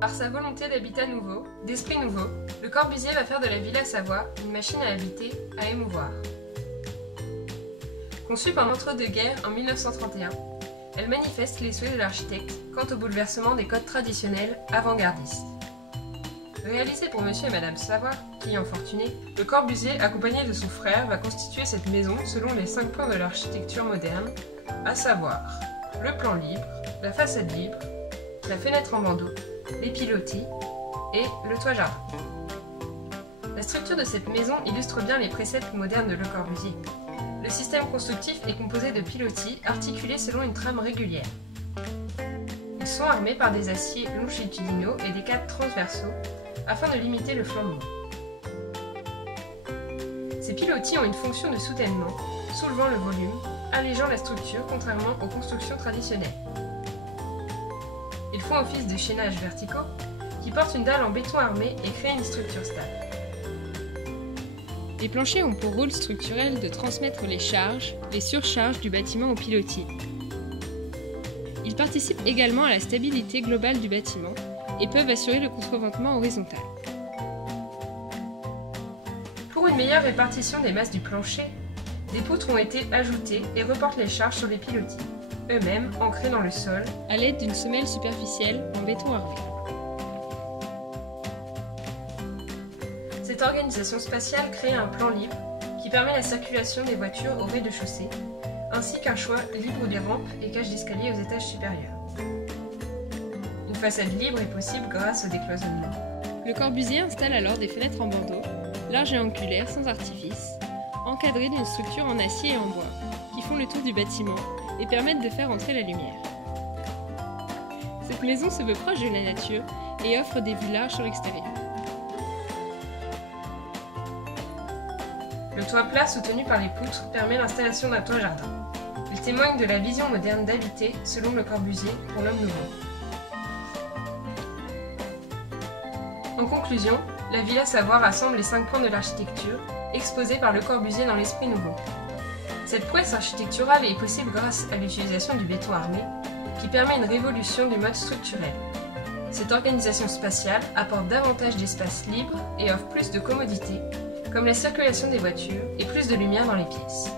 Par sa volonté d'habitat nouveau, d'esprit nouveau, Le Corbusier va faire de la Villa Savoie une machine à habiter, à émouvoir. Conçue pendant l'entre-deux-guerres en 1931, elle manifeste les souhaits de l'architecte quant au bouleversement des codes traditionnels avant-gardistes. Réalisée pour Monsieur et Madame Savoie, clients fortunés, Le Corbusier, accompagné de son frère, va constituer cette maison selon les 5 points de l'architecture moderne, à savoir le plan libre, la façade libre, la fenêtre en bandeau, les pilotis et le toit jardin. La structure de cette maison illustre bien les préceptes modernes de Le Corbusier. Le système constructif est composé de pilotis articulés selon une trame régulière. Ils sont armés par des aciers longitudinaux et des cadres transversaux afin de limiter le flambement. Ces pilotis ont une fonction de soutènement, soulevant le volume, allégeant la structure contrairement aux constructions traditionnelles. Ils font office de chaînages verticaux qui portent une dalle en béton armé et créent une structure stable. Les planchers ont pour rôle structurel de transmettre les charges, les surcharges du bâtiment au pilotis. Ils participent également à la stabilité globale du bâtiment et peuvent assurer le contreventement horizontal. Pour une meilleure répartition des masses du plancher, des poutres ont été ajoutées et reportent les charges sur les pilotis, eux-mêmes ancrés dans le sol, à l'aide d'une semelle superficielle en béton armé. Cette organisation spatiale crée un plan libre qui permet la circulation des voitures au rez-de-chaussée, ainsi qu'un choix libre des rampes et cages d'escalier aux étages supérieurs. Une façade libre est possible grâce au décloisonnement. Le Corbusier installe alors des fenêtres en bandeau, larges et angulaires sans artifice, encadrées d'une structure en acier et en bois, qui font le tour du bâtiment et permettent de faire entrer la lumière. Cette maison se veut proche de la nature et offre des vues larges sur l'extérieur. Le toit plat soutenu par les poutres permet l'installation d'un toit jardin. Il témoigne de la vision moderne d'habiter, selon Le Corbusier, pour l'homme nouveau. En conclusion, la Villa Savoie rassemble les 5 points de l'architecture exposés par Le Corbusier dans l'esprit nouveau. Cette prouesse architecturale est possible grâce à l'utilisation du béton armé, qui permet une révolution du mode structurel. Cette organisation spatiale apporte davantage d'espace libre et offre plus de commodités, comme la circulation des voitures et plus de lumière dans les pièces.